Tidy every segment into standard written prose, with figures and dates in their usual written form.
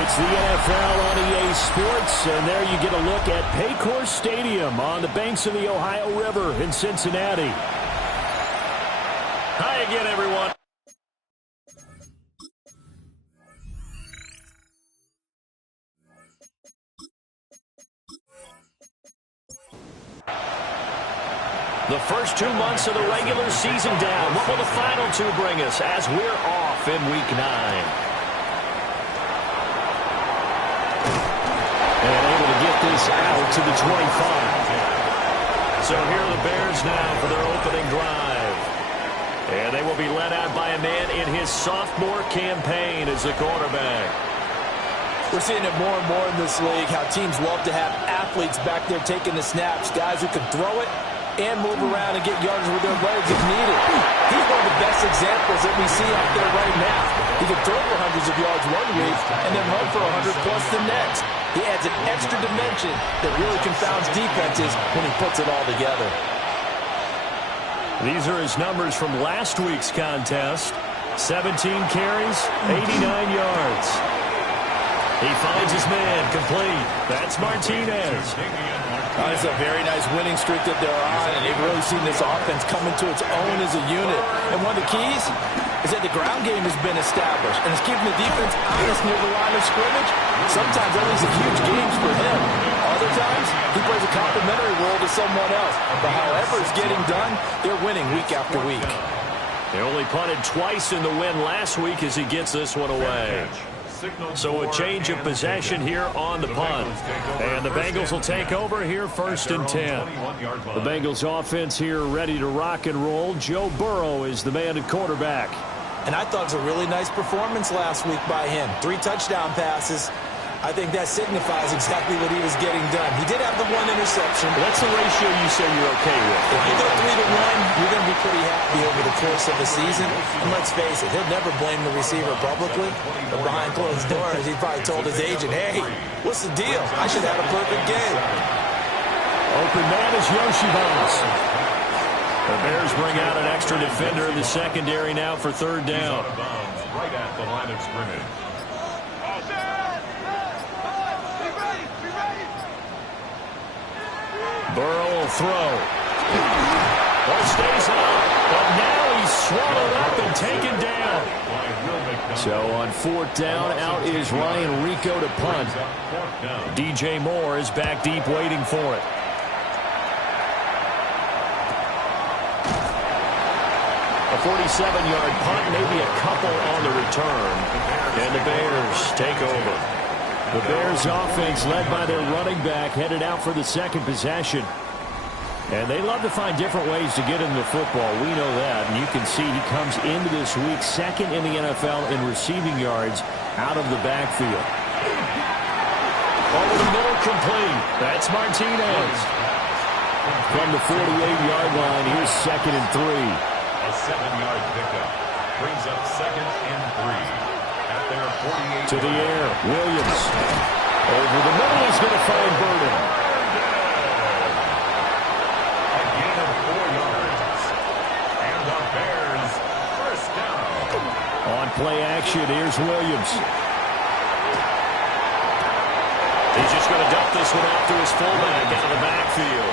It's the NFL on EA Sports, and there you get a look at Paycor Stadium on the banks of the Ohio River in Cincinnati. Hi again, everyone. The first 2 months of the regular season down. What will the final two bring us as we're off in Week 9? And able to get this out to the 25. So here are the Bears now for their opening drive. And they will be led out by a man in his sophomore campaign as the quarterback. We're seeing it more and more in this league, how teams love to have athletes back there taking the snaps, guys who can throw it and move around and get yards with their legs if needed. He's one of the best examples that we see out there right now. He can throw for hundreds of yards one week and then run for 100-plus the next. He adds an extra dimension that really confounds defenses when he puts it all together. These are his numbers from last week's contest. 17 carries, 89 yards. He finds his man complete. That's Martinez. It's a very nice winning streak that they're on, and they've really seen this offense come into its own as a unit. And one of the keys is that the ground game has been established, and it's keeping the defense honest near the line of scrimmage. Sometimes that leads to huge games for him. Other times, he plays a complimentary role to someone else. But however it's getting done, they're winning week after week. They only punted twice in the win last week as he gets this one away. So a change of possession here on the punt. And the Bengals will take over here 1st and 10. The Bengals offense here ready to rock and roll. Joe Burrow is the man at quarterback. And I thought it was a really nice performance last week by him. 3 touchdown passes. I think that signifies exactly what he was getting done. He did have the 1 interception. What's the ratio you say you're okay with? If you go 3-to-1, you're going to be pretty happy over the course of a season. And let's face it, he'll never blame the receiver publicly. But behind closed doors, he probably told his agent, hey, what's the deal? I should have a perfect game. Open man is Yoshibas. The Bears bring out an extra defender in the secondary now for 3rd down. Right at the line of scrimmage. Burrow will throw. Ball stays on, but now he's swallowed up and taken down. So on 4th down, out is Ryan Rico to punt. DJ Moore is back deep waiting for it. A 47-yard punt, maybe a couple on the return. And the Bears take over. The Bears offense led by their running back headed out for the second possession. And they love to find different ways to get into the football. We know that. And you can see he comes into this week 2nd in the NFL in receiving yards out of the backfield. Over the middle, complete. That's Martinez. From the 48-yard line, here's 2nd and 3. A 7-yard pickup brings up 2nd and 3. To the air, Williams. Over the middle, he's going to find Burden. A gain of 4 yards. And the Bears first down. On play action, here's Williams. He's just going to dump this one off to his fullback out of the backfield.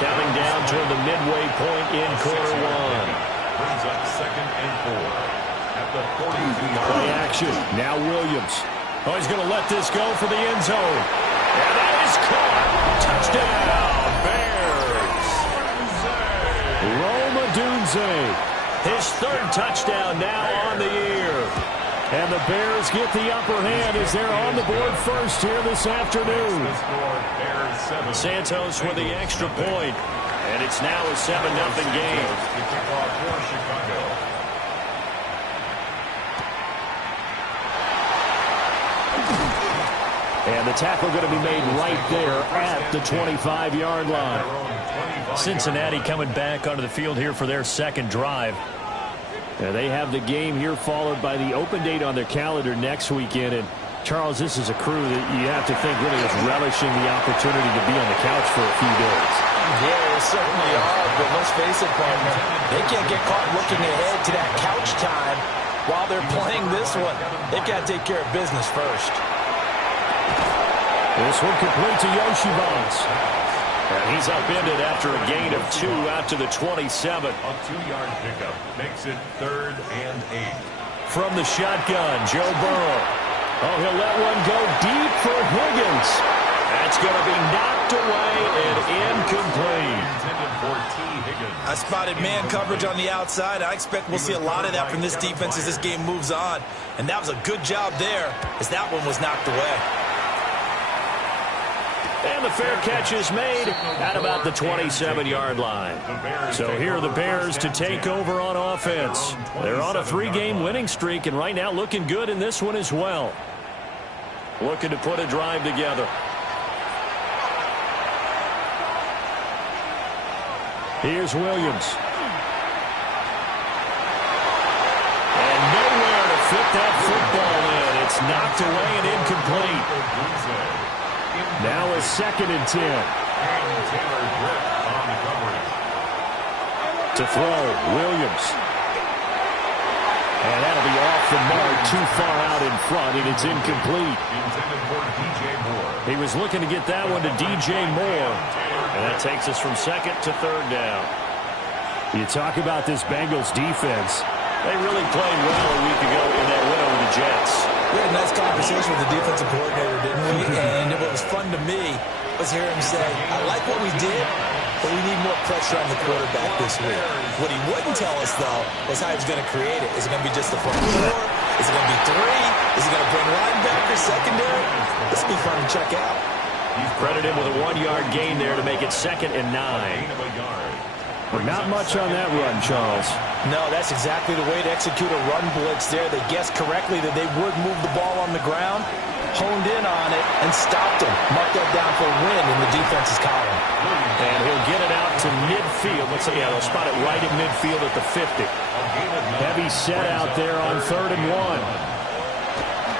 Counting down toward the midway point in quarter 1. Brings up 2nd and 4. Play action. Now Williams. Oh, he's going to let this go for the end zone. And that is caught. Touchdown, Bears. Rome Odunze. His 3rd touchdown now on the year. And the Bears get the upper hand as they're on the board first here this afternoon. Santos with the extra point. And it's now a 7-0 game. And the tackle going to be made right there at the 25-yard line. Cincinnati coming back onto the field here for their 2nd drive. They have the game here followed by the open date on their calendar next weekend. And Charles, this is a crew that you have to think really is relishing the opportunity to be on the couch for a few days. Yeah, they certainly are, but let's face it, partner, they can't get caught looking ahead to that couch time while they're playing this one, they've got to take care of business first. This one complete to Yoshibans. And he's upended after a gain of 2 out to the 27. A 2-yard pickup makes it 3rd and 8. From the shotgun, Joe Burrow. Oh, he'll let one go deep for Higgins. That's going to be knocked away and incomplete. Intended for T. Higgins. I spotted man coverage on the outside. I expect we'll see a lot of that from this defense as this game moves on. And that was a good job there as that one was knocked away. And the fair catch is made at about the 27-yard line. So here are the Bears to take over on offense. They're on a 3-game winning streak, and right now looking good in this one as well. Looking to put a drive together. Here's Williams. And nowhere to fit that football in. It's knocked away and incomplete. Now a 2nd and 10. To throw, Williams. And that'll be off the mark, too far out in front, and it's incomplete. He was looking to get that one to DJ Moore. And that takes us from 2nd to 3rd down. You talk about this Bengals defense. They really played well a week ago in that win over the Jets. We had a nice conversation with the defensive coordinator, didn't we? And what was fun to me was hear him say, I like what we did, but we need more pressure on the quarterback this week. What he wouldn't tell us, though, was how he was going to create it. Is it going to be just the front 4? Is it going to be 3? Is he going to bring linebackers, secondary? This will be fun to check out. Credit him with a 1-yard gain there to make it 2nd and 9. Well, not much on that run, Charles. No, that's exactly the way to execute a run blitz there. They guessed correctly that they would move the ball on the ground, honed in on it, and stopped him. Marked that down for a win in the defense's column. And he'll get it out to midfield. Let's see, they'll spot it right in midfield at the 50. Heavy set out there on 3rd and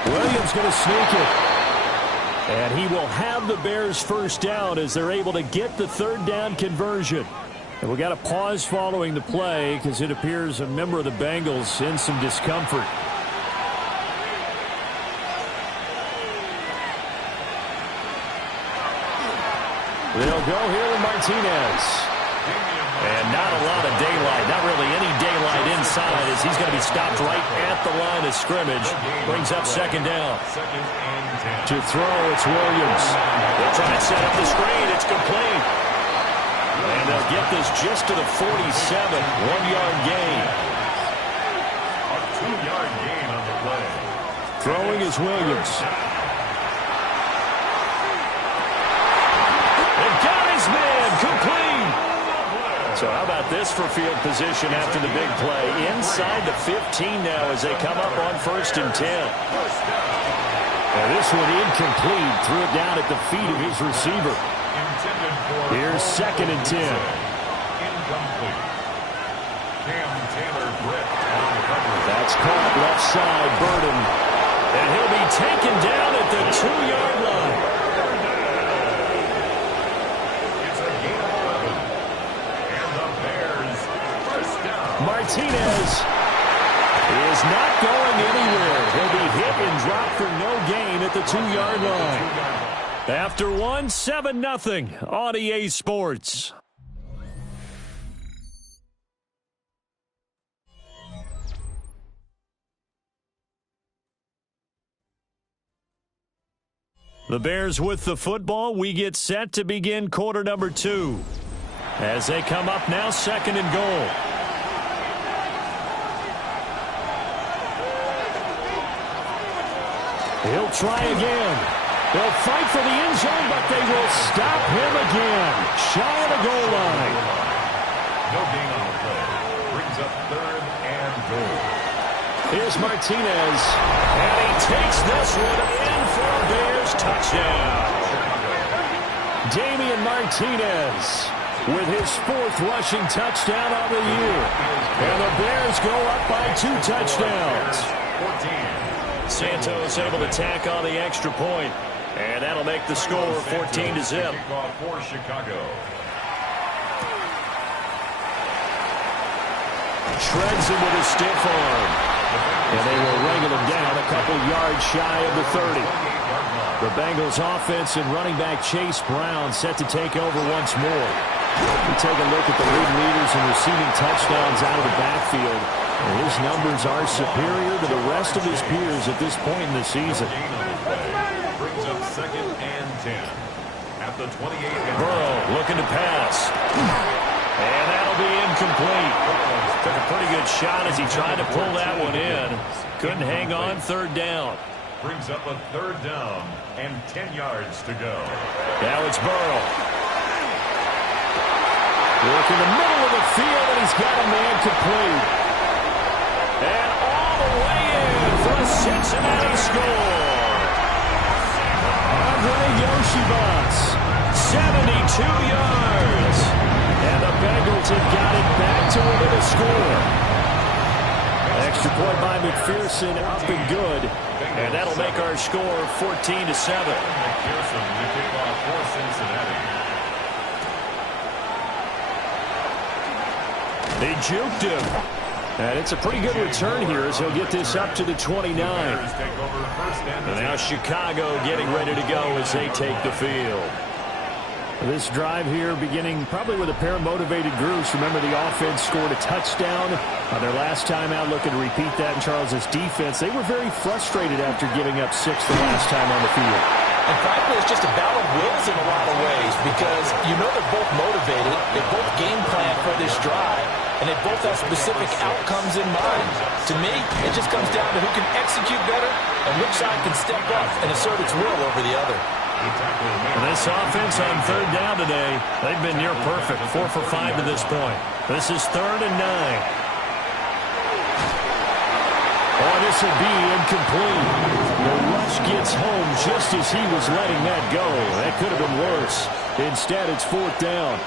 1. Williams going to sneak it. And he will have the Bears first down as they're able to get the 3rd down conversion. And we got a pause following the play because it appears a member of the Bengals in some discomfort. They'll go here with Martinez. And not a lot of daylight, not really any daylight inside as he's going to be stopped right at the line of scrimmage. Brings up 2nd down. To throw, it's Williams. They'll try and set up the screen. It's complete. And they'll get this just to the 47. 1-yard gain. A 2-yard gain on the play. Throwing is Williams. And got his man. Complete. So how about this for field position after the big play? Inside the 15 now as they come up on 1st and 10. And this one incomplete. Threw it down at the feet of his receiver. Here's 2nd and 10. Incomplete. Cam Taylor-Britt on the cover. That's caught left side, Burden. And he'll be taken down at the 2-yard line. It's a gain of 11. And the Bears first down. Martinez is not going anywhere. He'll be hit and dropped for no gain at the 2-yard line. After 1, 7-0 on EA Sports. The Bears with the football. We get set to begin quarter number 2. As they come up now, 2nd and goal. He'll try again. They'll fight for the end zone, but they will stop him again. Shy of the goal line. No gain on the play. Brings up 3rd and goal. Here's Martinez. And he takes this one in for a Bears touchdown. Damian Martinez with his 4th rushing touchdown of the year. And the Bears go up by 2 touchdowns. 14. Santos able to tack on the extra point. And that'll make the score 14-0. Kickoff for Chicago. Shreds him with a stiff arm. And they will wrangle him down a couple yards shy of the 30. The Bengals offense and running back Chase Brown set to take over once more. We take a look at the league leaders in receiving touchdowns out of the backfield. And his numbers are superior to the rest of his peers at this point in the season. Brings up 2nd and 10 at the 28. Burrow looking to pass. And that'll be incomplete. Took a pretty good shot as he tried to pull that one in. Couldn't hang on, 3rd down. Brings up a 3rd down and 10 yards to go. Now it's Burrow. Work in the middle of the field, and he's got a man complete. And all the way in for a Cincinnati score. Andre Yoshibas, 72 yards. And the Bengals have got it back to within a score. Extra point by McPherson, up and good. And that'll make our score 14-7. McPherson to kick off for Cincinnati. They juked him. And it's a pretty good return here as he'll get this up to the 29. And now Chicago getting ready to go as they take the field. This drive here beginning probably with a pair of motivated groups. Remember, the offense scored a touchdown on their last time out. Looking to repeat that in Charles's defense. They were very frustrated after giving up 6 the last time on the field. And frankly, it's just a battle of wills in a lot of ways because you know they're both motivated. They both game plan for this drive, and they both have specific outcomes in mind. To me, it just comes down to who can execute better and which side can step up and assert its will over the other. This offense on 3rd down today, they've been near perfect. 4 for 5 to this point. This is 3rd and 9. Oh, this will be incomplete. The rush gets home just as he was letting that go. That could have been worse. Instead, it's 4th down.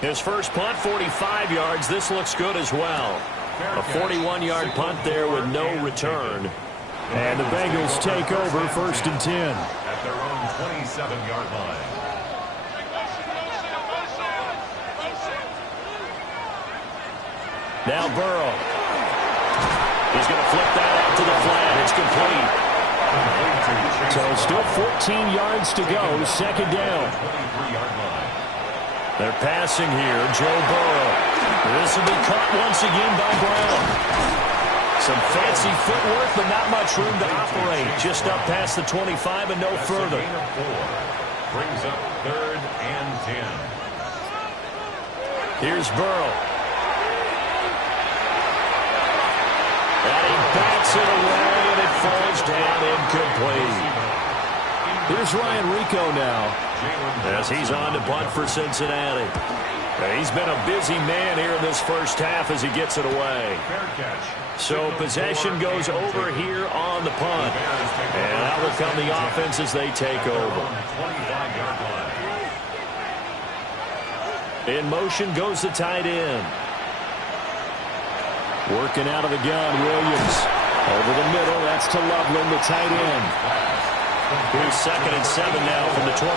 His first punt, 45 yards. This looks good as well. A 41-yard punt there with no return. And the Bengals take over 1st and 10. At their own 27-yard line. Now Burrow. He's going to flip that out to the flat. It's complete. So still 14 yards to go. 2nd down. They're passing here. Joe Burrow. This will be caught once again by Brown. Some fancy footwork, but not much room to operate. Just up past the 25 and no further. Brings up 3rd and 10. Here's Burrow. And he bats it away, and it falls down incomplete. Here's Ryan Rico now as he's on to punt for Cincinnati. He's been a busy man here in this first half as he gets it away. So possession goes over here on the punt. And out will come the offense as they take over. In motion goes the tight end. Working out of the gun, Williams. Over the middle, that's to Loveland, the tight end. Here's 2nd and 7 now from the 28.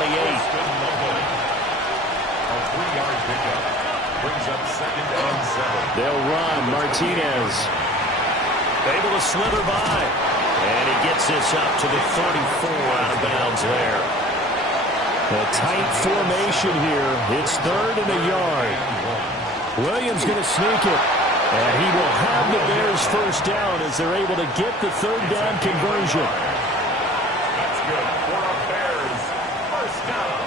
Brings up 2nd and 7. They'll run. Martinez able to slither by. And he gets this up to the 34 out of bounds there. A tight formation here. It's 3rd and a yard. Williams going to sneak it. And he will have the Bears first down as they're able to get the 3rd down conversion. That's good for a Bears first down.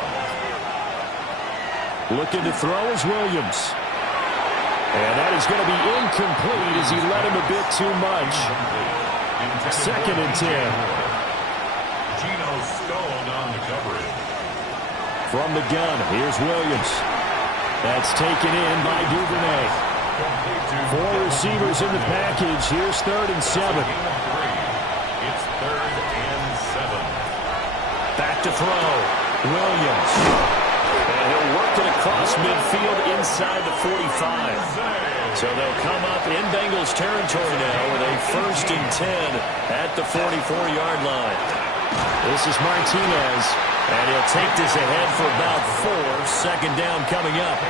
Looking to throw is Williams. And that is going to be incomplete as he led him a bit too much. 2nd and 10. Geno Stone on the coverage. From the gun, here's Williams. That's taken in by Duvernay. 4 receivers in the package. Here's 3rd and 7. It's 3rd and 7. Back to throw. Williams. And he'll work it across midfield inside the 45. So they'll come up in Bengals territory now with a 1st and 10 at the 44-yard line. This is Martinez, and he'll take this ahead for about 4. 2nd down coming up.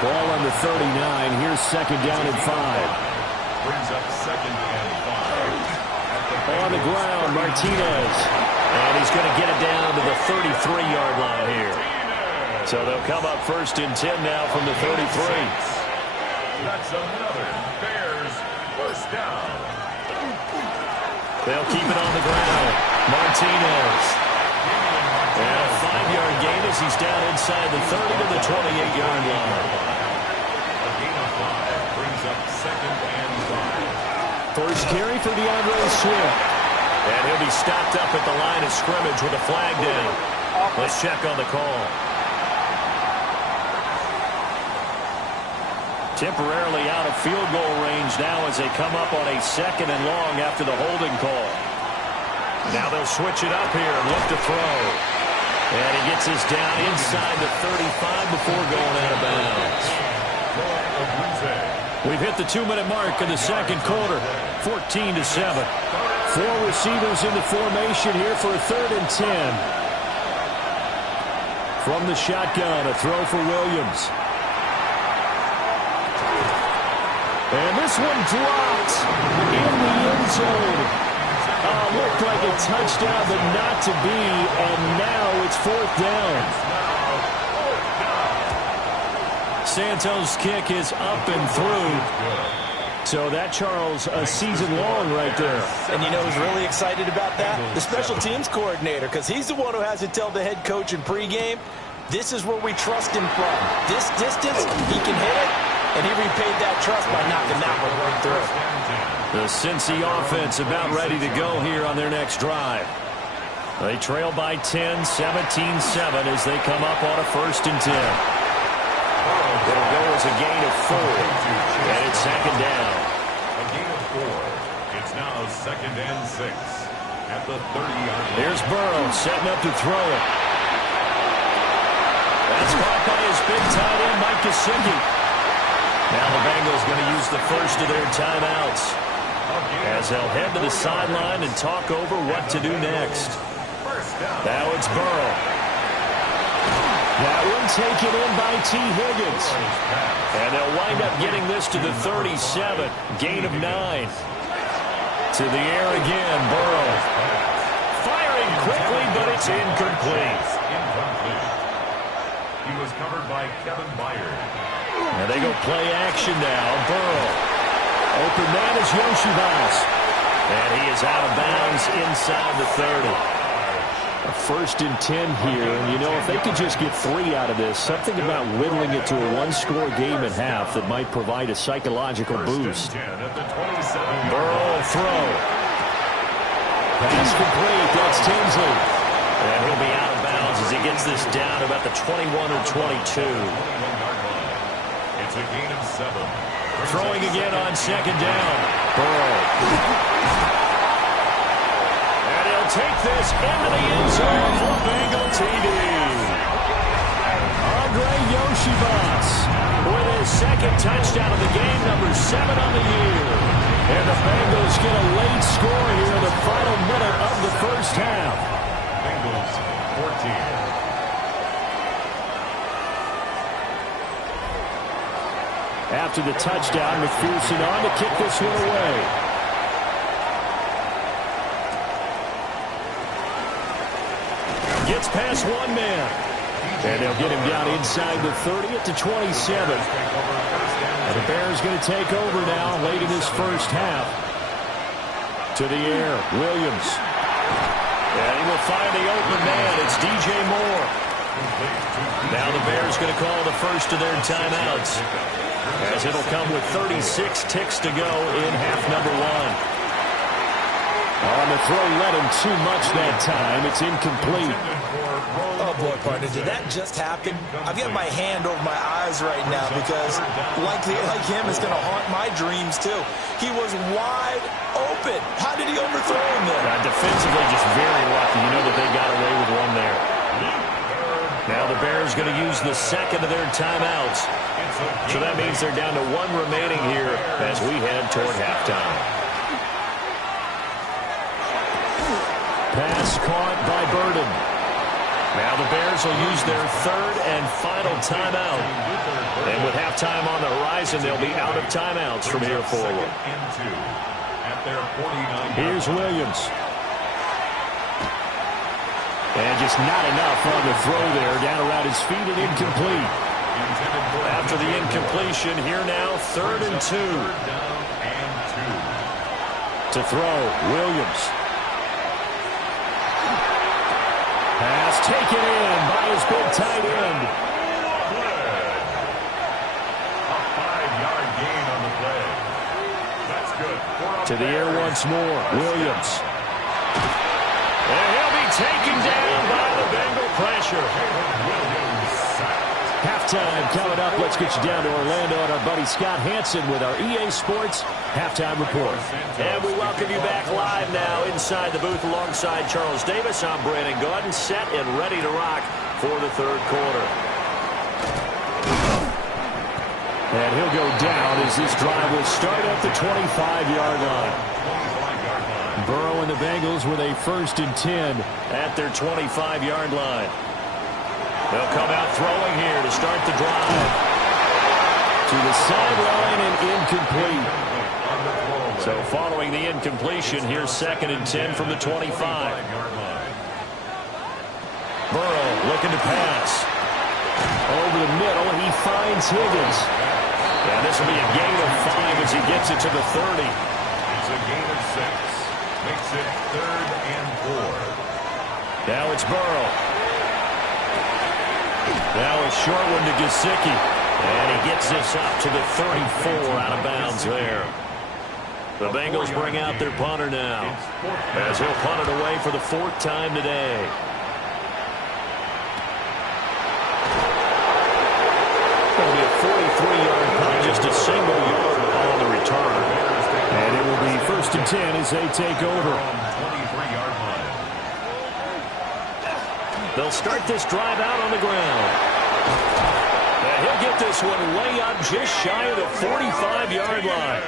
Ball on the 39. Here's 2nd down and 5. brings up 2nd and 5. On the ground, Martinez. And he's going to get it down to the 33-yard line here. So they'll come up 1st and 10 now from the 33. That's another Bears 1st down. They'll keep it on the ground. Martinez. And a 5-yard gain as he's down inside the 30 to the 28-yard line. A gain of 5 brings up 2nd and 5. First carry for DeAndre Swift. And he'll be stopped up at the line of scrimmage with a flag down. Let's check on the call. Temporarily out of field goal range now as they come up on a 2nd and long after the holding call. Now they'll switch it up here and look to throw. And he gets this down inside the 35 before going out of bounds. We've hit the 2-minute mark in the 2nd quarter, 14-7. 4 receivers in the formation here for a 3rd and 10. From the shotgun, a throw for Williams. And this one dropped in the end zone. Looked like a touchdown, but not to be. And now it's 4th down. Santos' kick is up and through. So that, Charles, a season long right there. And you know who's really excited about that? The special teams coordinator, because he's the one who has to tell the head coach in pregame, this is where we trust him from. This distance, he can hit it, and he repaid that trust by knocking that one right through. The Cincy offense about ready to go here on their next drive. They trail by 10, 17-7 as they come up on a 1st and 10. It'll go as a gain of 4, and it's 2nd down. A gain of 4. It's now 2nd and 6 at the 30-yard line. Here's Burrow setting up to throw it. That's caught by his big tight end, Mike Gesicki. Now the Bengals going to use the first of their timeouts as they'll head to the sideline and talk over what to do next. Now it's Burrow. That one taken in by T. Higgins. And they'll wind up getting this to the 37. Gain of 9. To the air again, Burrow. Firing quickly, but it's incomplete. He was covered by Kevin Byard. And they go play action now. Burrow. Open man is Yoshibas. And he is out of bounds inside the 30. A 1st and 10 here. And, you know, if they could just get 3 out of this, something about whittling it to a 1-score game at half that might provide a psychological boost. Burrow throw. Pass complete. That's Tinsley. And he'll be out of bounds as he gets this down about the 21 or 22. It's a gain of 7. Throwing again on 2nd down. Burrow. And he'll take this into the end zone for Bengal TD. Andre Yoshibas with his 2nd touchdown of the game, number 7 on the year. And the Bengals get a late score here in the final minute of the 1st half. Bengals 14. After the touchdown, McPherson on to kick this one away. Gets past one man. And they'll get him down inside the 30 at the 27. And the Bears going to take over now late in this 1st half. To the air, Williams. And he will find the open man. It's DJ Moore. Now the Bears going to call the first of their timeouts, as it'll come with 36 ticks to go in half number 1. On the throw, let him too much that time. It's incomplete. Oh, boy, partner, did that just happen? I've got my hand over my eyes right now because, like him, it's going to haunt my dreams, too. He was wide open. How did he overthrow him there? Defensively, just very lucky. You know that they got away with one there. Now the Bears going to use the second of their timeouts. So that means they're down to 1 remaining here as we head toward halftime. Pass caught by Burden. Now the Bears will use their third and final timeout. And with halftime on the horizon, they'll be out of timeouts from here forward. Here's Williams. And just not enough on the throw there. Down around his feet and incomplete. After the incompletion, here now, 3rd and 2. To throw, Williams. Pass taken in by his big tight end. A 5-yard gain on the play. That's good. To the air once more, Williams. And he'll be taken down by the Bengal pressure. Halftime coming up. Let's get you down to Orlando and our buddy Scott Hansen with our EA Sports Halftime Report. And we welcome you back live now inside the booth alongside Charles Davis. I'm Brandon Gaudin, set and ready to rock for the third quarter. And he'll go down as this drive will start at the 25-yard line. Burrow and the Bengals with a 1st and 10 at their 25-yard line. They'll come out throwing here to start the drive. To the sideline and incomplete. So following the incompletion, here's 2nd and 10 from the 25. Burrow looking to pass. Over the middle, he finds Higgins. And this will be a gain of 5 as he gets it to the 30. It's a gain of 6. Makes it 3rd and 4. Now it's Burrow. Now a short one to Gesicki. And he gets this up to the 34 out of bounds there. The Bengals bring out their punter now as he'll punt it away for the 4th time today. It'll be a 43-yard punt, just a single yard on the return. And it will be 1st and 10 as they take over. They'll start this drive out on the ground. And he'll get this one way up just shy of the 45-yard line.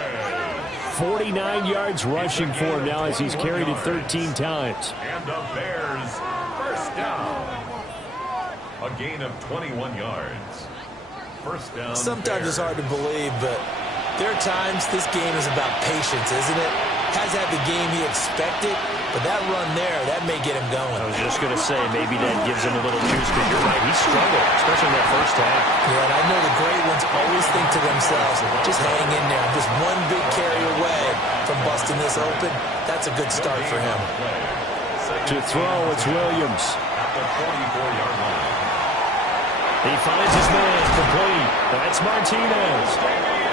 49 yards rushing for him now as he's carried it 13 times. And the Bears, 1st down. A gain of 21 yards. 1st down. Sometimes it's hard to believe, but there are times this game is about patience, isn't it? Has had the game he expected, but that run there, that may get him going. I was just going to say, maybe that gives him a little juice, but you're right, he struggled, especially in that first half. Yeah, and I know the great ones always think to themselves, just hang in there. I'm just one big carry away from busting this open. That's a good start for him. To throw, it's Williams. At the 44-yard line. He finds his man complete. That's Martinez.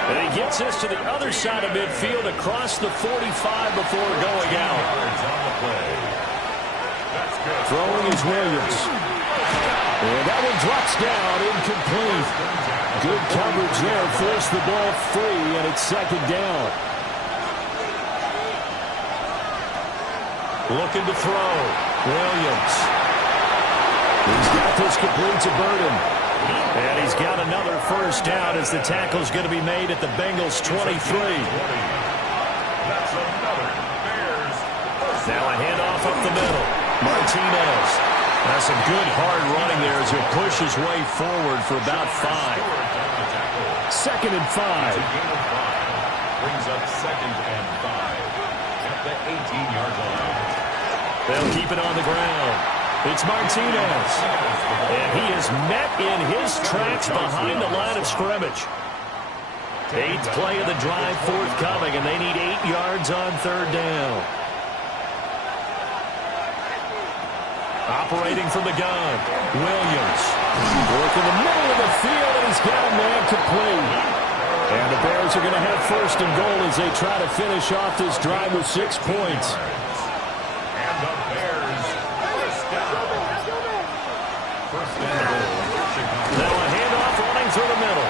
And he gets this to the other side of midfield across the 45 before going out. Throwing is Williams. And that one drops down, incomplete. Good coverage there, forced the ball free, and it's 2nd down. Looking to throw. Williams. He's got this complete to Burden. And he's got another 1st down as the tackle's going to be made at the Bengals 23. Now a handoff up the middle. Martinez. That's some good hard running there as he'll push his way forward for about 5. 2nd and 5. Brings up 2nd and 5 at the 18-yard line. They'll keep it on the ground. It's Martinez. And he is met in his tracks behind the line of scrimmage. 8th play of the drive forthcoming, and they need 8 yards on 3rd down. Operating from the gun, Williams. Working the middle of the field, and he's got a man complete. And the Bears are going to have 1st and goal as they try to finish off this drive with 6 points. And the Bears, 1st down. 1st and goal. Now a handoff running through the middle.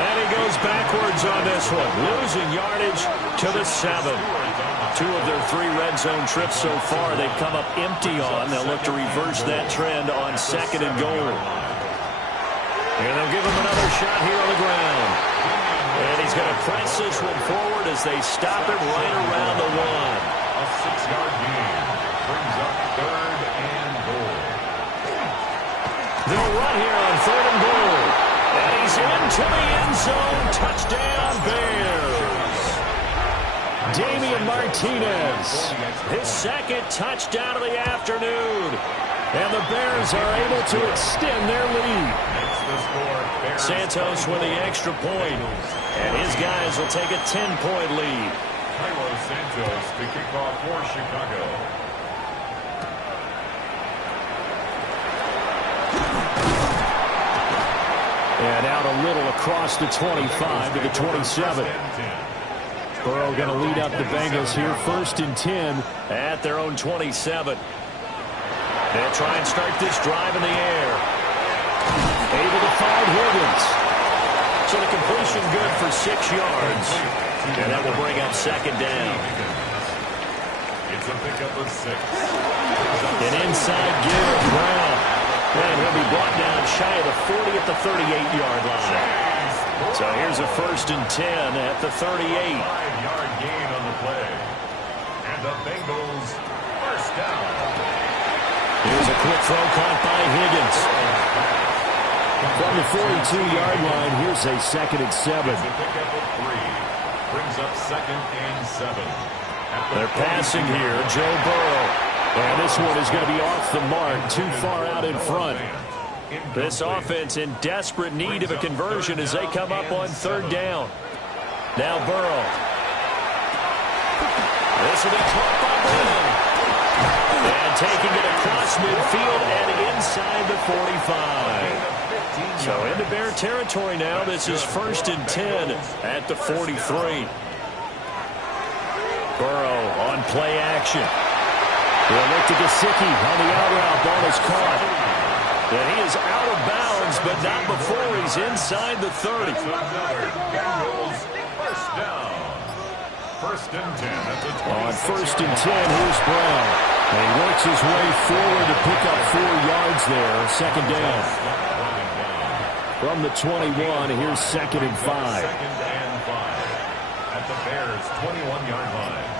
And he goes backwards on this one, losing yardage to the 7. 2 of their 3 red zone trips so far they've come up empty on. They'll look to reverse that trend on 2nd and goal. And they'll give him another shot here on the ground. And he's going to press this one forward as they stop him right around the 1. A 6-yard gain brings up 3rd and goal. to the end zone. Touchdown, Bears. Damian Martinez, his second touchdown of the afternoon. And the Bears are able to extend their lead. Santos with the extra point. And his guys will take a 10-point lead. Santos to kick off for Chicago. And out a little across the 25 to the 27. Burrow going to lead up the Bengals here. 1st and 10 at their own 27. They'll try and start this drive in the air. Able to find Higgins. So the completion good for 6 yards. And that will bring up 2nd down. It's a pickup of 6. An inside give of Brown. And he'll be brought down shy of the 40 at the 38-yard line. So here's a 1st and 10 at the 38. 5-yard gain on the play. And the Bengals first down. Here's a quick throw caught by Higgins. From the 42-yard line, here's a 2nd and 7. It's a pickup of 3. Brings up 2nd and 7. They're passing here, Joe Burrow. And this one is going to be off the mark, too far out in front. This offense in desperate need of a conversion as they come up on 3rd down. Now Burrow. This will be caught by Brown. And taking it across midfield and inside the 45. So into Bear territory now. This is 1st and 10 at the 43. Burrow on play action. He'll look to Gesicki on the out route. Ball is caught. And he is out of bounds, but not before he's inside the 30. Bengals first down. 1st and 10 at the 20. On 1st and 10, here's Brown. And he works his way forward to pick up 4 yards there. 2nd down. From the 21, here's 2nd and 5. 2nd and 5 at the Bears' 21-yard line.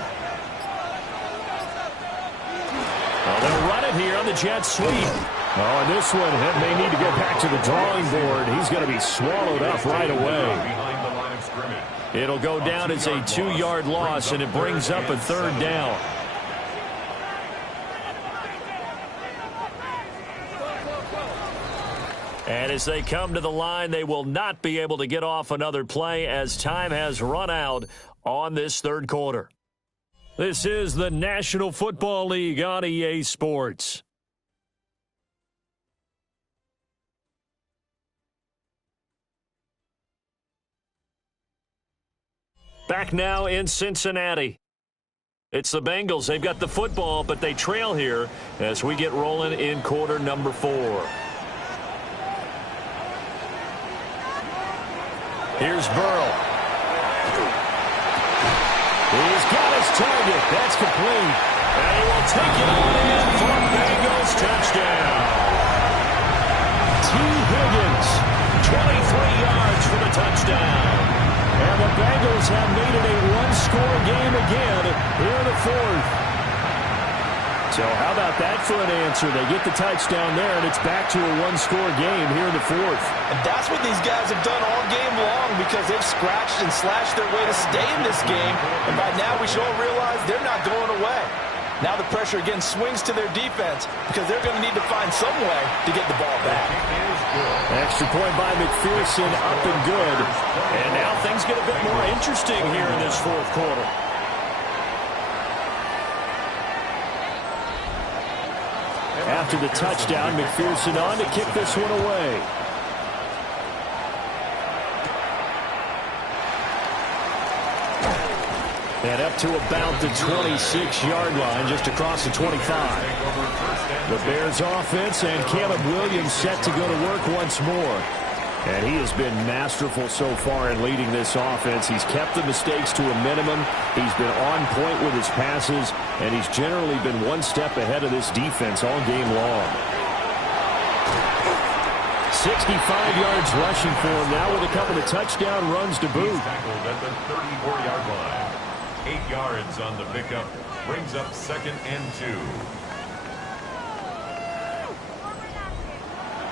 Well, they'll run it here on the jet sweep. Oh, and this one may need to go back to the drawing board. He's going to be swallowed up right away. Behind the line of scrimmage. It'll go down as a 2-yard loss, and it brings up a 3rd down. And as they come to the line, they will not be able to get off another play as time has run out on this 3rd quarter. This is the National Football League on EA Sports. Back now in Cincinnati. It's the Bengals. They've got the football, but they trail here as we get rolling in quarter number 4. Here's Burrow. He's got his target. That's complete. And he will take it on in for a Bengals touchdown. T. Higgins, 23 yards for the touchdown. And the Bengals have made it a 1-score game again here in the 4th. So how about that for an answer? They get the touchdown there, and it's back to a 1-score game here in the 4th. And that's what these guys have done all game long because they've scratched and slashed their way to stay in this game. And by now we should all realize they're not going away. Now the pressure again swings to their defense because they're going to need to find some way to get the ball back. Extra point by McPherson, up and good. And now things get a bit more interesting here in this 4th quarter. After the touchdown, McPherson on to kick this one away. And up to about the 26-yard line, just across the 25. The Bears offense and Caleb Williams set to go to work once more. And he has been masterful so far in leading this offense. He's kept the mistakes to a minimum. He's been on point with his passes, and he's generally been one step ahead of this defense all game long. 65 yards rushing for him now with a couple of touchdown runs to boot. He's tackled at the 34-yard line. 8 yards on the pickup. Brings up 2nd and 2.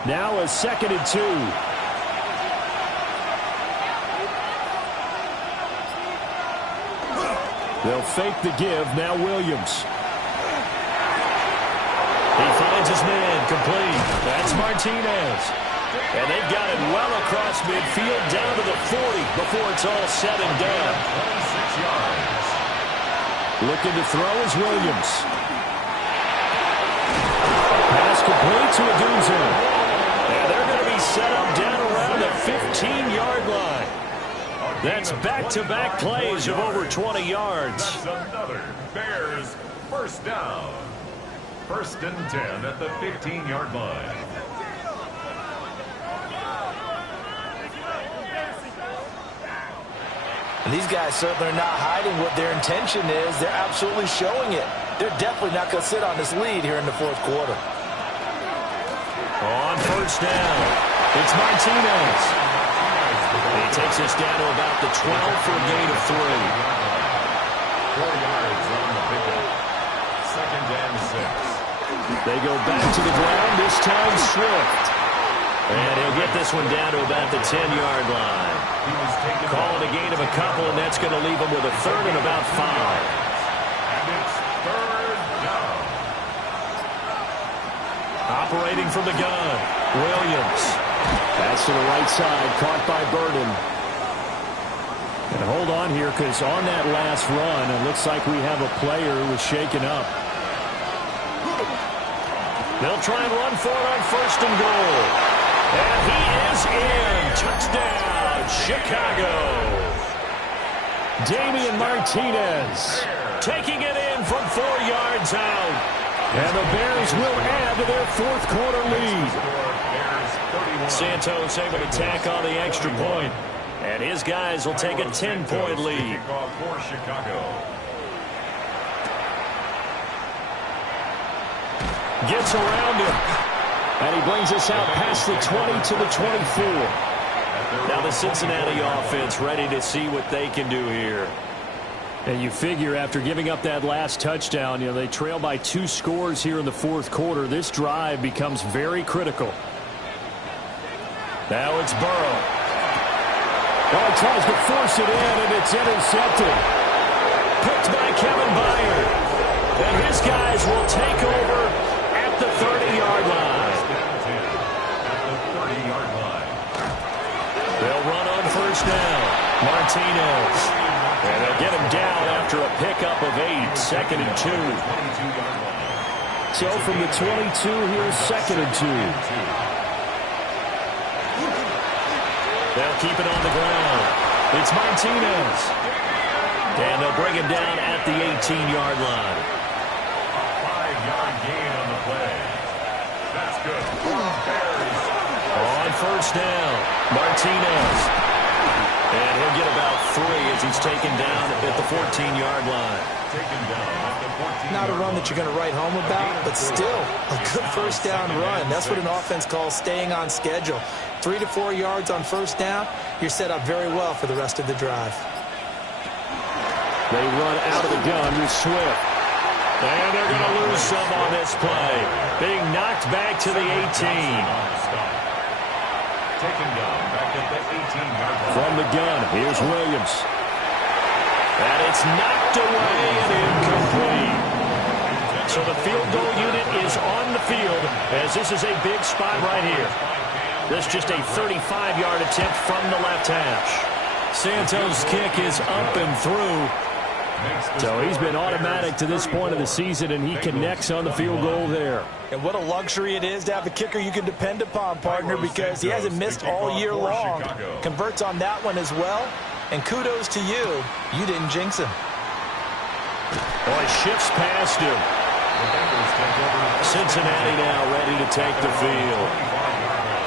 Now a 2nd and 2. They'll fake the give. Now Williams. He finds his man, complete. That's Martinez. And they've got it well across midfield, down to the 40 before it's all said and done. 26 yards. Looking to throw is Williams. Pass complete to Adunze. And they're going to be set up down around the 15-yard line. That's back-to-back plays of over 20 yards. That's another Bears first down. First and 10 at the 15-yard line. And these guys certainly are not hiding what their intention is. They're absolutely showing it. They're definitely not going to sit on this lead here in the fourth quarter. On first down, it's Martinez. He takes us down to about the 12 for a gain of 3. 4 yards on the pickup. Second and 6. They go back to the ground, this time Swift. And he'll get this one down to about the 10-yard line. Call it a gain of a couple, and that's going to leave him with a third and about 5. And it's third down. Operating from the gun, Williams. Pass to the right side, caught by Burden. And hold on here, because on that last run, it looks like we have a player who was shaken up. They'll try and run for it on first and goal. And he is in. Touchdown, Chicago. Damian Martinez taking it in from 4 yards out. And the Bears will add to their fourth quarter lead. Santos able to tack on the extra point. And his guys will take a 10-point lead. For Chicago. Gets around him. And he brings us out past the 20 to the 24. Now the Cincinnati offense ready to see what they can do here. And you figure after giving up that last touchdown, they trail by 2 scores here in the fourth quarter. This drive becomes very critical. Now it's Burrow. Oh, tries to force it in, and it's intercepted. Picked by Kevin Byard. And his guys will take over at the 30-yard line. They'll run on first down. Martinez. And they'll get him down after a pickup of 8. Second and 2. So from the 22, here's second and 2. They'll keep it on the ground. It's Martinez. And they'll bring him down at the 18-yard line. A 5-yard gain on the play. That's good. On first down, Martinez. And he'll get about 3 as he's taken down at the 14-yard line. Taken down at the 14-yard line. Not a run that you're going to write home about, but still a good first down run. That's what an offense calls staying on schedule. 3 to 4 yards on first down, you're set up very well for the rest of the drive. They run out of the gun with Swift. And they're going to lose some on this play. Being knocked back to the 18. Taken down back at the 18-yard line. From the gun, here's Williams. And it's knocked away and incomplete. So the field goal unit is on the field as this is a big spot right here. This just a 35-yard attempt from the left hash. Santos' kick is up and through. So he's been automatic to this point of the season, and he connects on the field goal there. And what a luxury it is to have a kicker you can depend upon, partner, because he hasn't missed all year long. Converts on that one as well. And kudos to you. You didn't jinx him. Boy, shifts past him. Cincinnati now ready to take the field.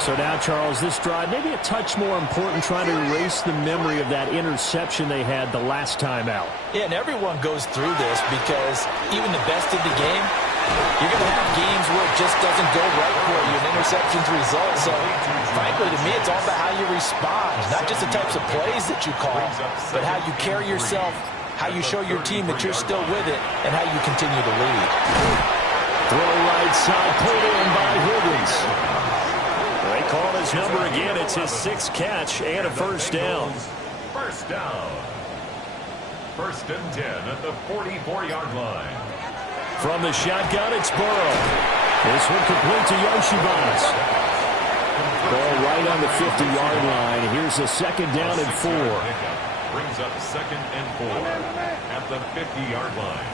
So now, Charles, this drive maybe a touch more important, trying to erase the memory of that interception they had the last time out. Yeah, and everyone goes through this because even the best of the game, you're going to have games where it just doesn't go right for you, and interceptions result. So, frankly, to me, it's all about how you respond, not just the types of plays that you call, but how you carry yourself, how you show your team that you're still with it, and how you continue to lead. Throw right side, put in by Higgins. They call his number again. It's his 6th catch and a first down. First down. First and 10 at the 44-yard line. From the shotgun, it's Burrow. This one complete to Yoshibas. Ball right on the 50-yard line. Here's a second down and 4. Brings up second and 4 at the 50-yard line.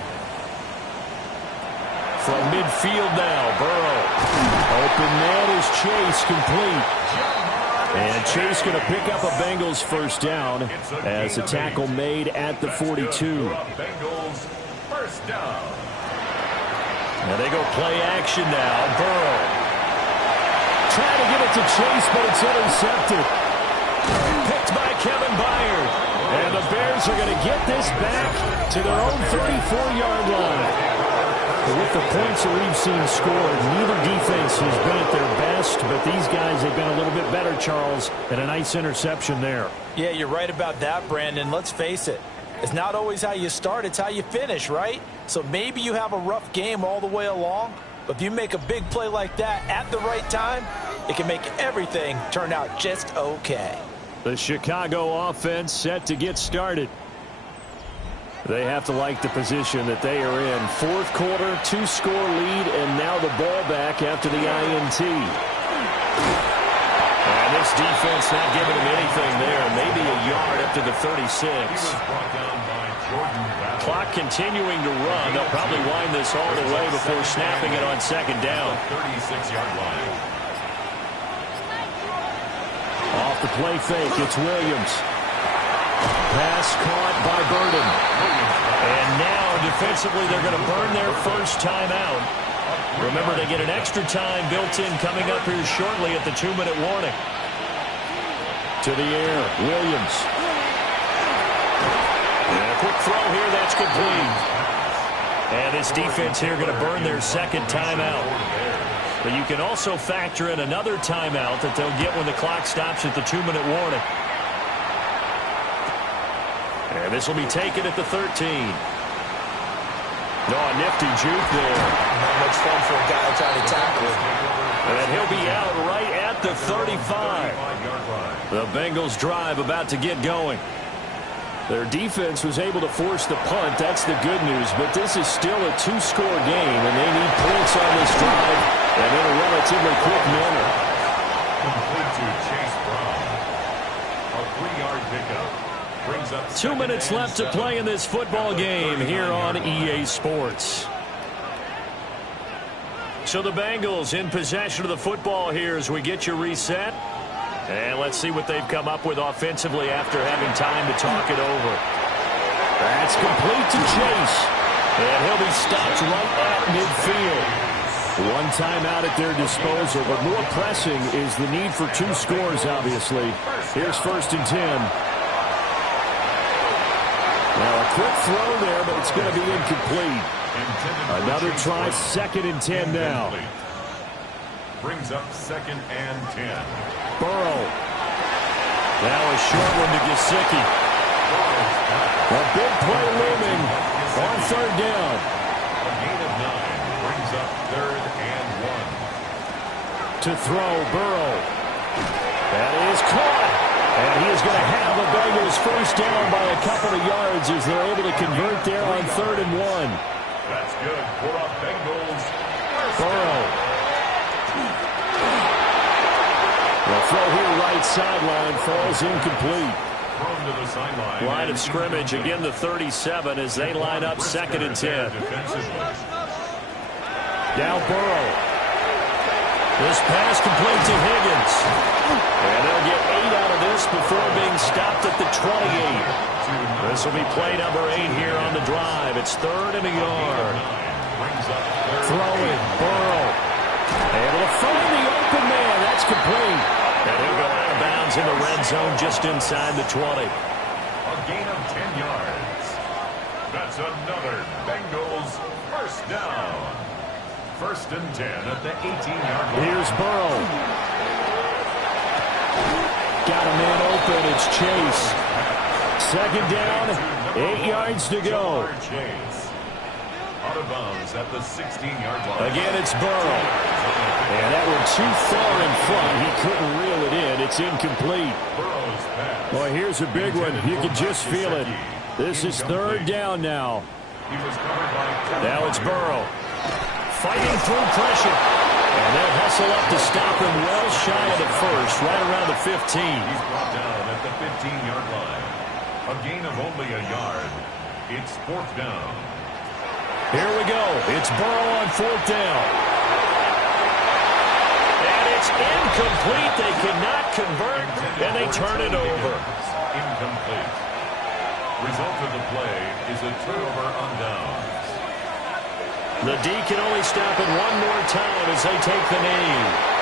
From midfield now, Burrow. Open man is Chase, complete. And Chase going to pick up a Bengals first down as a tackle made at the 42. Bengals first down. Now they go play action now. Burrow. Trying to get it to Chase, but it's intercepted. Picked by Kevin Byard. And the Bears are going to get this back to their own 34-yard line. With the points that we've seen scored, neither defense has been at their best, but these guys have been a little bit better, Charles, and a nice interception there. Yeah, you're right about that, Brandon. Let's face it. It's not always how you start, it's how you finish, right? So maybe you have a rough game all the way along, but if you make a big play like that at the right time, it can make everything turn out just okay. The Chicago offense set to get started. They have to like the position that they are in. Fourth quarter, 2-score lead, and now the ball back after the INT. And this defense not giving them anything there. Maybe a yard up to the 36. Clock continuing to run. They'll probably wind this all the way before snapping it on second down. 36-yard line. Off the play fake, it's Williams. Pass caught by Burden. And now, defensively, they're going to burn their first timeout. Remember, they get an extra time built in coming up here shortly at the 2-minute warning. To the air, Williams. And a quick throw here, that's complete. And this defense here going to burn their second timeout. But you can also factor in another timeout that they'll get when the clock stops at the 2-minute warning. And this will be taken at the 13. No, a nifty juke there. Not much fun for a guy trying to tackle it. And he'll be out right at the 35. The Bengals drive about to get going. Their defense was able to force the punt. That's the good news. But this is still a 2-score game, and they need points on this drive and in a relatively quick manner. Complete to Chase Brown. A 3-yard pickup. 2 minutes left to play in this football game here on EA Sports. So the Bengals in possession of the football here as we get you reset. And let's see what they've come up with offensively after having time to talk it over. That's complete to Chase. And he'll be stopped right at midfield. One timeout at their disposal, but more pressing is the need for 2 scores, obviously. Here's first and 10. Now a quick throw there, but it's going to be incomplete. Another try, second and 10 now. Brings up second and 10. Burrow. Now a short one to Gesicki. A big play looming on third down. A gain of 9 brings up third and 1. To throw, Burrow. That is caught. And he is going to have the Bengals first down by a couple of yards as they're able to convert there on third and 1. That's good for a Bengals first Burrow. The throw here right sideline falls incomplete. Thrown to the sideline. Line of scrimmage, again the 37 as they line up second and 10. Now Burrow. This pass complete to Higgins. And they'll get 8 out of this before being stopped at the 28. This will be play number 8 here on the drive. It's third and a yard. Throwing, Burrow. Able to find the open man. That's complete. And he'll go out of bounds in the red zone just inside the 20. A gain of 10 yards. That's another Bengals first down. First and 10 at the 18-yard line. Here's Burrow. Got a man open. It's Chase. Second down, 8 yards to go. Chase. Out of bounds at the 16-yard line. Again, it's Burrow. And that one too far in front. He couldn't reel it in. It's incomplete. Burrow's pass. Boy, here's a big one. You can just feel it. This is third down now. He was covered by Now it's Burrow. Fighting through pressure. And they'll hustle up to stop him well shy of the first, right around the 15. He's brought down at the 15-yard line. A gain of only a yard. It's fourth down. Here we go. It's Burrow on fourth down. And it's incomplete. They cannot convert, and they turn it over. Incomplete. Result of the play is a turnover on downs. The D can only stop it one more time as they take the knee.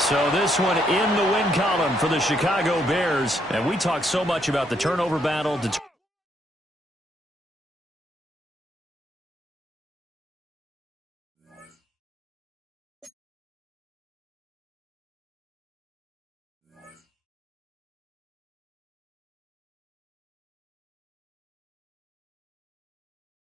So this one in the win column for the Chicago Bears. And we talk so much about the turnover battle.